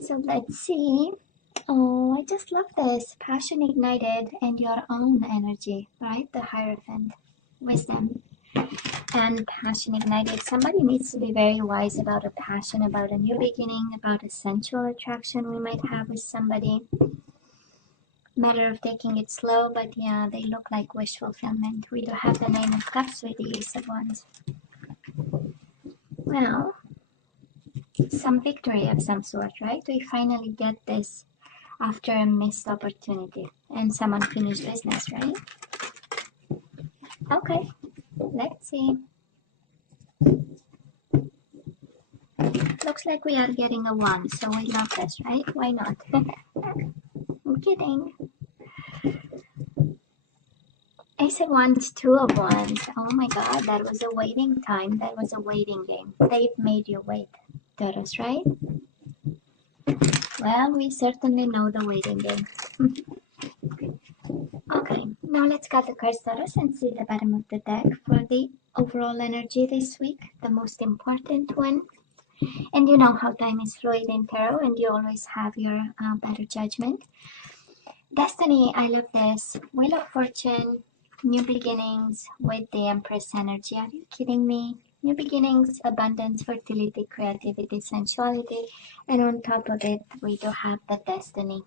So let's see. Oh, I just love this. Passion ignited and your own energy, right? The Hierophant, wisdom and passion ignited. Somebody needs to be very wise about a passion, about a new beginning, about a sensual attraction we might have with somebody. Matter of taking it slow, but yeah, they look like wish fulfillment. We do have the Nine of Cups with the Ace of Wands. Well, some victory of some sort, right? We finally get this after a missed opportunity and some unfinished business, right? Okay, let's see. Looks like we are getting a 1, so we love this, right? Why not? I'm kidding. Ace of Wands, Two of Wands. Oh my god, that was a waiting time. That was a waiting game. They've made you wait, Taurus, right? Well, we certainly know the waiting game. Okay, now let's cut the cards, Taurus, and see the bottom of the deck for the overall energy this week, the most important one. And you know how time is fluid in tarot, and you always have your better judgment. Destiny, I love this. Wheel of Fortune, new beginnings with the Empress energy. Are you kidding me? New beginnings, abundance, fertility, creativity, sensuality, and on top of it, we do have the Destiny.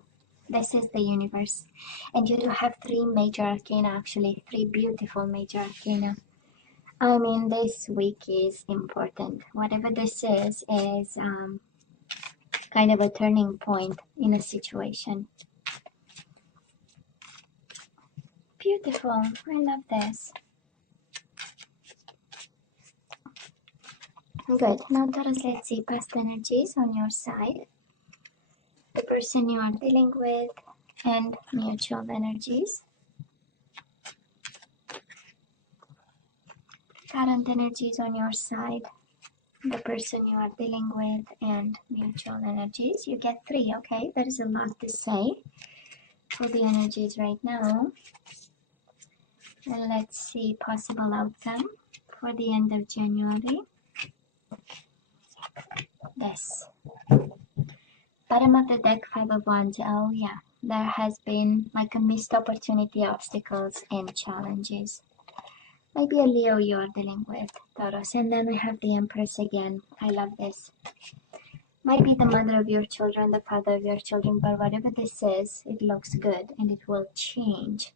This is the universe. And you do have 3 major arcana, actually, 3 beautiful major arcana. I mean, this week is important. Whatever this is kind of a turning point in a situation. Beautiful. I love this. Good. Now, Taurus, let's see past energies on your side. The person you are dealing with and mutual energies. Current energies on your side. The person you are dealing with and mutual energies. You get 3, okay? There is a lot to say for the energies right now. And let's see possible outcome for the end of January. Yes. Bottom of the deck, 5 of Wands. Oh yeah, there has been like a missed opportunity, obstacles and challenges. Maybe a Leo you are dealing with, Taurus. And then we have the Empress again. I love this. Might be the mother of your children, the father of your children, but whatever this is, it looks good and it will change.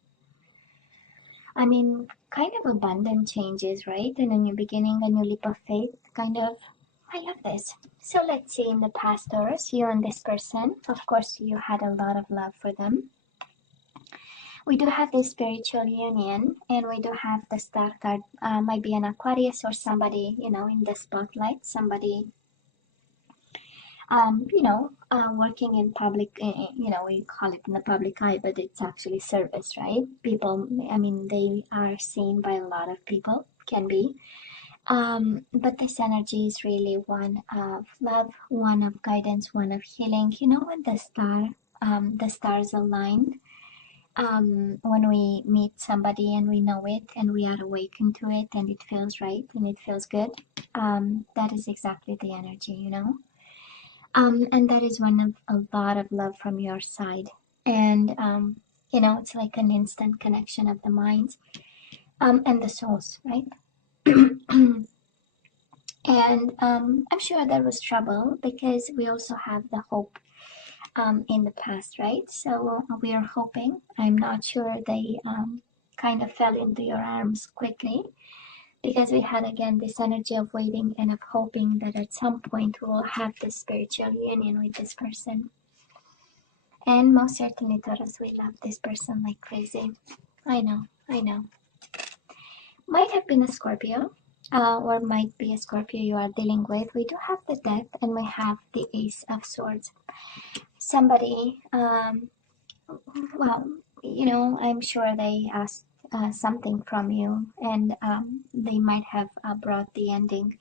I mean, kind of abundant changes, right? And a new beginning, a new leap of faith, kind of. I love this. So let's see, in the past, Taurus, you and this person, of course, you had a lot of love for them. We do have this spiritual union, and we do have the star card. Might be an Aquarius or somebody, you know, in the spotlight, somebody, working in public, you know, we call it in the public eye, but it's actually service, right? People, I mean, they are seen by a lot of people, can be. But this energy is really one of love, one of guidance, one of healing. You know, when the stars align, when we meet somebody and we know it and we are awakened to it and it feels right and it feels good, that is exactly the energy, you know. And that is one of a lot of love from your side. And, you know, it's like an instant connection of the minds and the souls, right? And I'm sure there was trouble because we also have the hope in the past, right? So we are hoping. I'm not sure they kind of fell into your arms quickly because we had again this energy of waiting and of hoping that at some point we will have this spiritual union with this person. And most certainly, Taurus, we love this person like crazy. I know. Might have been a Scorpio. Or might be a Scorpio you are dealing with. We do have the Death and we have the Ace of Swords. Somebody, well, you know, I'm sure they asked something from you and they might have brought the ending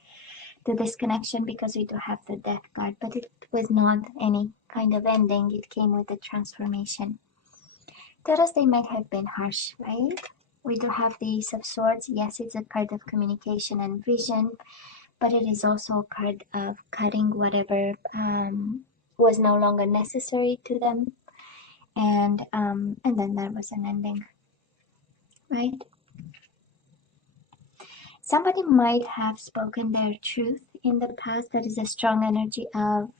to this connection because we do have the Death card, but it was not any kind of ending. It came with the transformation. Taurus, they might have been harsh, right? We do have the Ace of Swords. Yes, it's a card of communication and vision, but it is also a card of cutting whatever was no longer necessary to them, and then there was an ending, right? Somebody might have spoken their truth in the past. That is a strong energy of,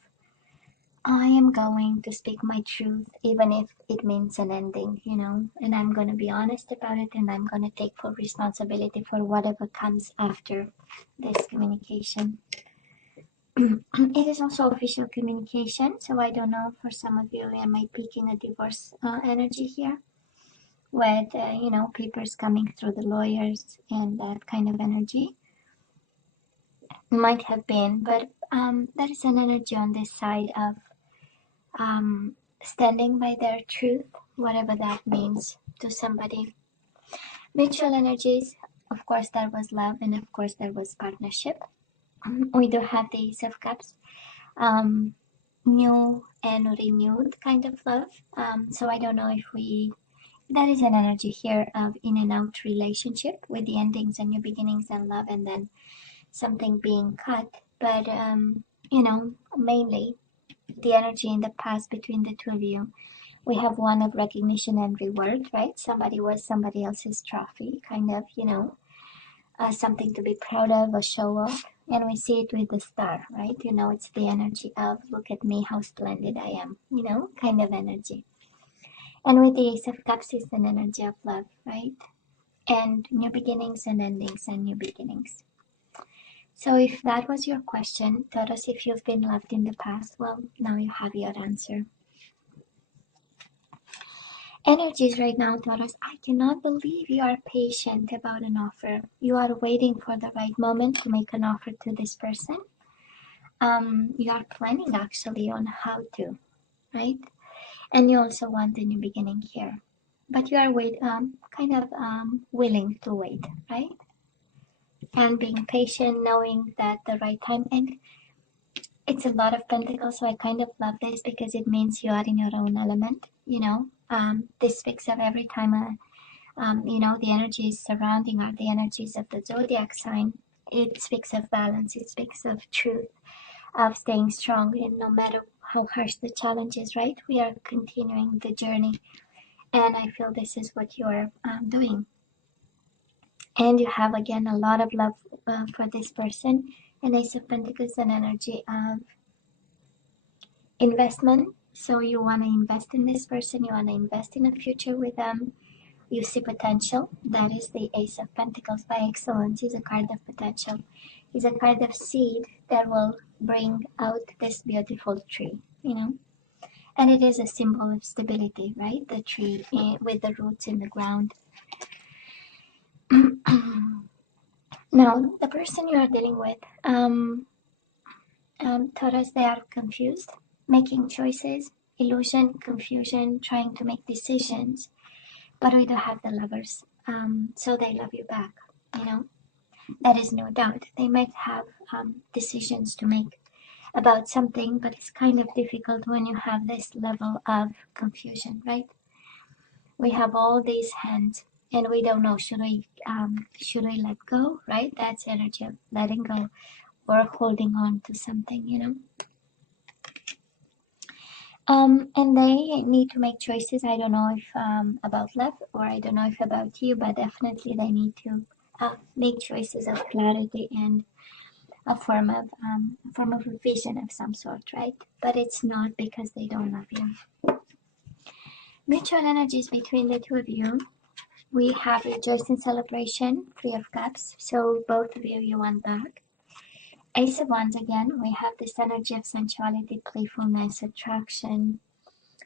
I am going to speak my truth, even if it means an ending, you know, and I'm going to be honest about it, and I'm going to take full responsibility for whatever comes after this communication. It is also official communication, so I don't know, for some of you, I might be picking a divorce energy here with, you know, papers coming through the lawyers and that kind of energy. Might have been, but there is an energy on this side of standing by their truth, whatever that means to somebody. Mutual energies, of course, there was love, and of course, there was partnership. We do have the Ace of Cups, new and renewed kind of love. So I don't know if there is an energy here of in and out relationship with the endings and new beginnings and love, and then something being cut. But, you know, mainly the energy in the past between the two of you. We have one of recognition and reward, right? Somebody was somebody else's trophy, kind of, you know, something to be proud of, a show off. And we see it with the star, right? You know, it's the energy of, look at me, how splendid I am, you know, kind of energy. And with the Ace of Cups is an energy of love, right? And new beginnings and endings and new beginnings. So if that was your question, Taurus, if you've been loved in the past, well, now you have your answer. Energies right now, Taurus, I cannot believe you are patient about an offer. You are waiting for the right moment to make an offer to this person. You are planning actually on how to, right? And you also want a new beginning here. But you are willing to wait, right? And being patient, knowing that the right time, and it's a lot of pentacles, so I kind of love this because it means you are in your own element, you know. This speaks of every time you know, the energies surrounding are the energies of the zodiac sign. It speaks of balance, it speaks of truth, of staying strong, and no matter how harsh the challenge is, right? We are continuing the journey, and I feel this is what you're doing. And you have again a lot of love for this person, and Ace of Pentacles, an energy of investment. So you want to invest in this person, you want to invest in a future with them. You see potential. That is the Ace of Pentacles by excellence. Is a card of potential. Is a card of seed that will bring out this beautiful tree, you know. And it is a symbol of stability, right? The tree with the roots in the ground. Now, the person you are dealing with, Taurus, they are confused, making choices, illusion, confusion, trying to make decisions. But we do have the Lovers, so they love you back, you know. That is no doubt. They might have decisions to make about something, but it's kind of difficult when you have this level of confusion, right? We have all these hands, and we don't know, should we let go, right? That's energy of letting go or holding on to something, you know. And they need to make choices. I don't know if about love, or I don't know if about you, but definitely they need to make choices of clarity and a form of vision of some sort, right? But it's not because they don't love you. Mutual energies between the two of you. We have rejoice and celebration, Three of Cups. So both of you want back. Ace of Wands again. We have this energy of sensuality, playfulness, attraction,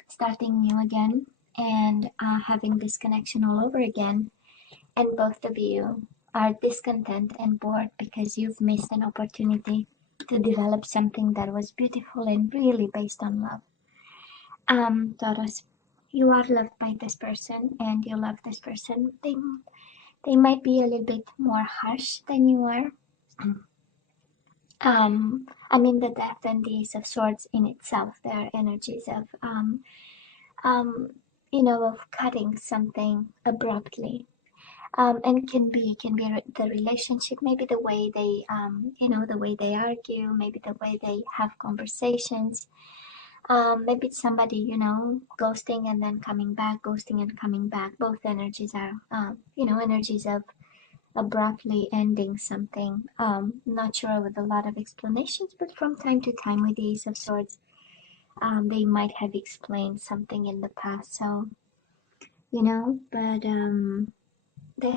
starting new again, and having this connection all over again. And both of you are discontent and bored because you've missed an opportunity to develop something that was beautiful and really based on love. Taurus, you are loved by this person and you love this person. They might be a little bit more harsh than you are. I mean, the Death and the Ace of Swords in itself, they are energies of you know, of cutting something abruptly. And can be the relationship, maybe the way they you know, the way they argue, maybe the way they have conversations. Maybe it's somebody, you know, ghosting and then coming back, ghosting and coming back. Both energies are, you know, energies of abruptly ending something. Not sure with a lot of explanations, but from time to time with the Ace of Swords, they might have explained something in the past. So, you know, but they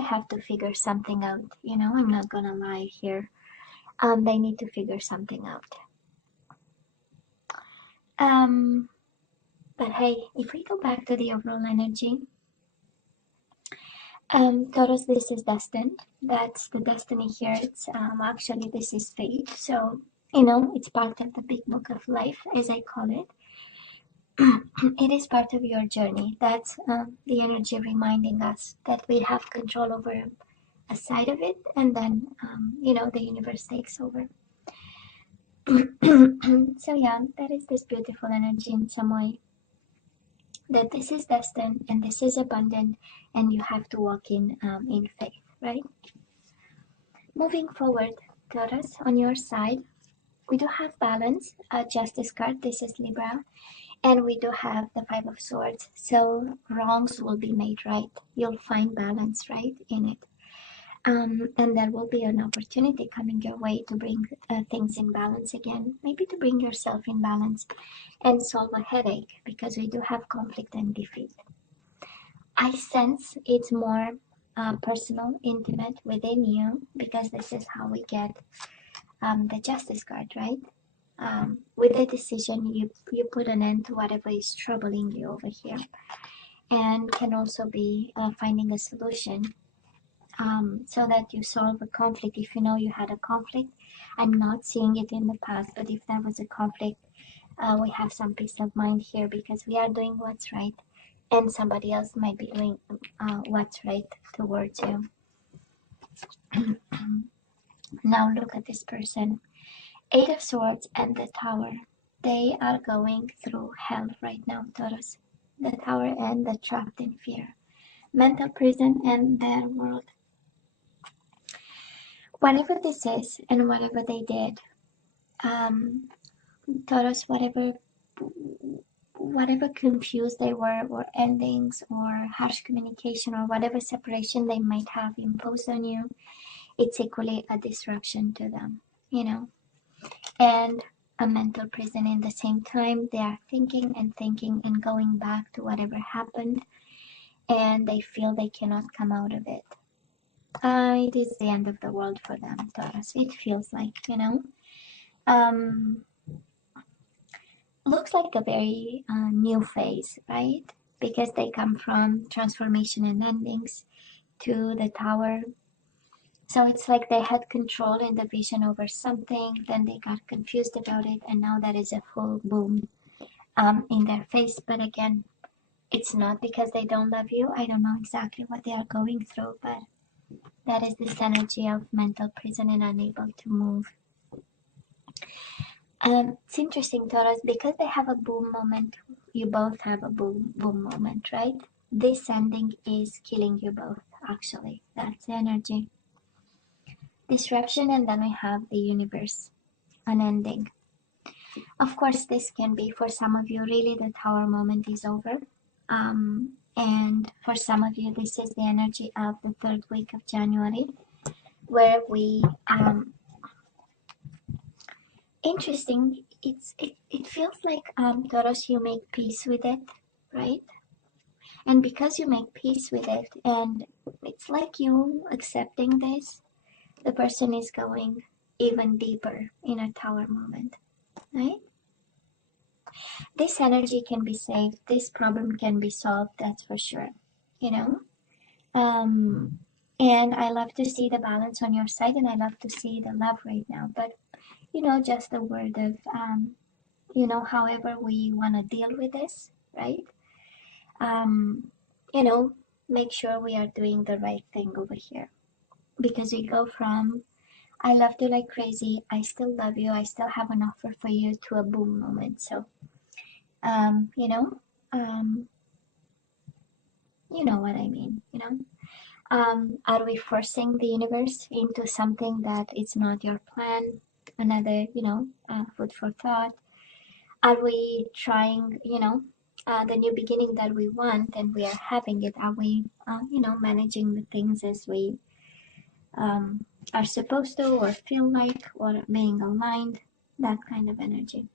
have to figure something out. You know, I'm not gonna lie here. They need to figure something out. But hey, if we go back to the overall energy, Taurus, this is destined. That's the destiny here. It's actually this is fate. So you know, it's part of the big book of life, as I call it. It is part of your journey. That's the energy reminding us that we have control over a side of it, and then you know, the universe takes over. So yeah, that is this beautiful energy in some way, that this is destined and this is abundant, and you have to walk in faith, right? Moving forward, Taurus, on your side, we do have balance, Justice card. This is Libra, and we do have the Five of Swords. So wrongs will be made right. You'll find balance, right, in it. And there will be an opportunity coming your way to bring things in balance again, maybe to bring yourself in balance and solve a headache, because we do have conflict and defeat. I sense it's more personal, intimate within you, because this is how we get the Justice card, right? With a decision, you put an end to whatever is troubling you over here, and can also be finding a solution, so that you solve a conflict. If you know you had a conflict, I'm not seeing it in the past, but if there was a conflict, we have some peace of mind here, because we are doing what's right, and somebody else might be doing what's right towards you. Now look at this person. Eight of Swords and the Tower. They are going through hell right now, Taurus. The Tower and the trapped in fear. Mental prison and their world. Whatever this is and whatever they did, Taurus, whatever confused they were, or endings, or harsh communication, or whatever separation they might have imposed on you, it's equally a disruption to them, you know, and a mental prison in the same time. They are thinking and thinking and going back to whatever happened, and they feel they cannot come out of it. It is the end of the world for them, Taurus. It feels like, you know. Looks like a very new phase, right? Because they come from transformation and endings to the Tower. So it's like they had control and the vision over something, then they got confused about it, and now that is a full boom in their face. But again, it's not because they don't love you. I don't know exactly what they are going through, but that is this energy of mental prison and unable to move. It's interesting, Taurus, because they have a boom moment. You both have a boom moment, right? This ending is killing you both, actually. That's the energy. Disruption, and then we have the universe, an ending. Of course, this can be, for some of you, really the Tower moment is over. And for some of you, this is the energy of the third week of January, where we interesting, it feels like Taurus, you make peace with it, right? And because you make peace with it, and it's like you accepting this, the person is going even deeper in a Tower moment, right? This energy can be saved, this problem can be solved, that's for sure, you know. And I love to see the balance on your side, and I love to see the love right now. But you know, just a word of you know, however we want to deal with this, right? You know, make sure we are doing the right thing over here, because we go from I loved you like crazy, I still love you, I still have an offer for you, to a boom moment. So you know, you know what I mean, you know. Are we forcing the universe into something that it's not your plan? Another, you know, food for thought. Are we trying, the new beginning that we want and we are having it? Are we, managing the things as we are supposed to or feel like, or being aligned? That kind of energy.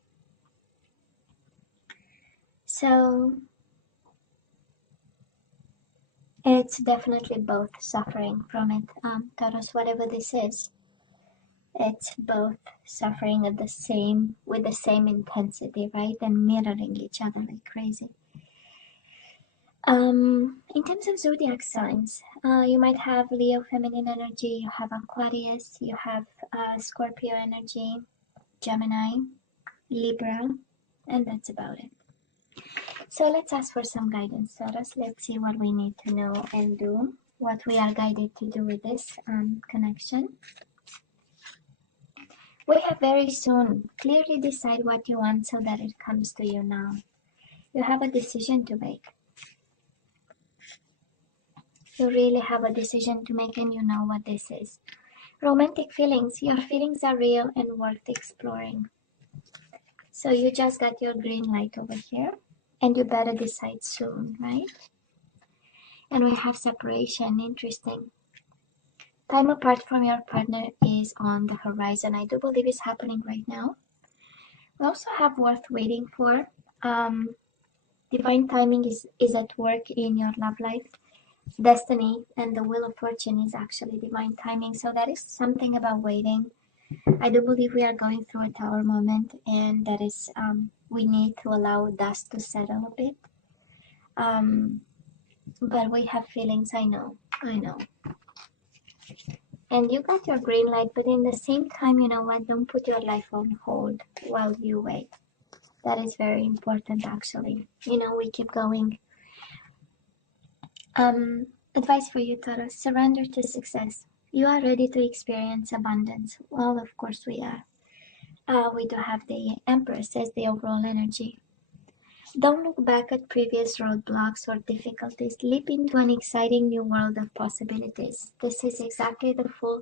So it's definitely both suffering from it, Taurus, whatever this is. It's both suffering at with the same intensity, right? And mirroring each other like crazy. In terms of zodiac signs, you might have Leo feminine energy, you have Aquarius, you have Scorpio energy, Gemini, Libra, and that's about it. So let's ask for some guidance, Taurus. Let's see what we need to know and do, what we are guided to do with this connection. We have very soon. Clearly decide what you want so that it comes to you now. You have a decision to make. You really have a decision to make, and you know what this is. Romantic feelings. Your feelings are real and worth exploring. So you just got your green light over here, and you better decide soon, right? And we have separation. Interesting. Time apart from your partner is on the horizon. I do believe it's happening right now. We also have worth waiting for. Divine timing is at work in your love life. Destiny and the wheel of fortune is actually divine timing. So that is something about waiting. I do believe we are going through a tower moment, and that is we need to allow dust to settle a bit. But we have feelings. I know. And you got your green light, but in the same time, you know what? Don't put your life on hold while you wait. That is very important, actually. We keep going. Advice for you, Taurus. Surrender to success. You are ready to experience abundance. Well, of course we are. We do have the Empress as the overall energy. Don't look back at previous roadblocks or difficulties. Leap into an exciting new world of possibilities. This is exactly the full.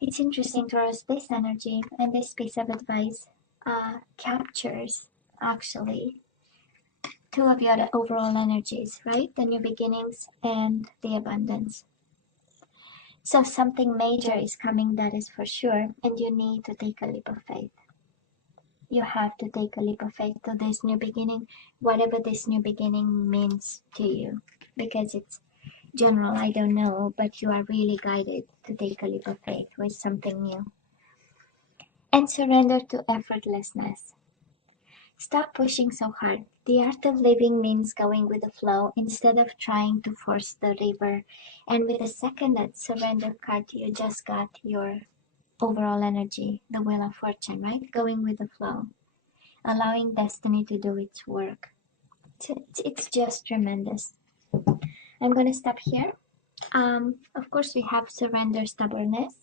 It's interesting, Taurus, this energy and this piece of advice captures, actually, two of your overall energies, right? The new beginnings and the abundance. So something major is coming, that is for sure, and you need to take a leap of faith. You have to take a leap of faith to this new beginning, whatever this new beginning means to you, because it's general, I don't know, but you are really guided to take a leap of faith with something new. And surrender to effortlessness. Stop pushing so hard. The art of living means going with the flow instead of trying to force the river. And with the second surrender card, you just got your overall energy, the wheel of fortune, right? Going with the flow, allowing destiny to do its work. It's just tremendous. I'm going to stop here. Of course, we have surrender stubbornness.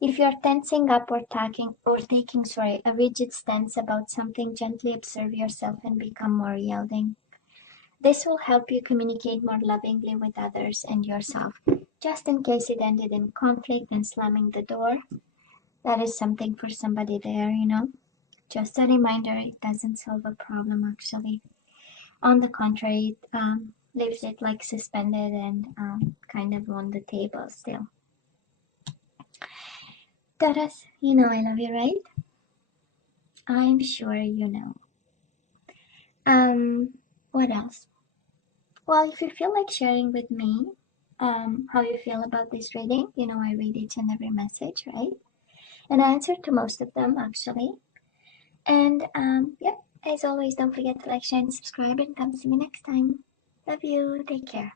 If you're tensing up or taking a rigid stance about something, gently observe yourself and become more yielding. This will help you communicate more lovingly with others and yourself. Just in case it ended in conflict and slamming the door, that is something for somebody there, Just a reminder, it doesn't solve a problem, actually. On the contrary, it leaves it like suspended and kind of on the table still. Taurus, I love you, right? I'm sure you know. What else? Well, if you feel like sharing with me how you feel about this reading, I read each and every message, right? And I answer to most of them, actually. And as always, don't forget to like, share, and subscribe, and come see me next time. Love you. Take care.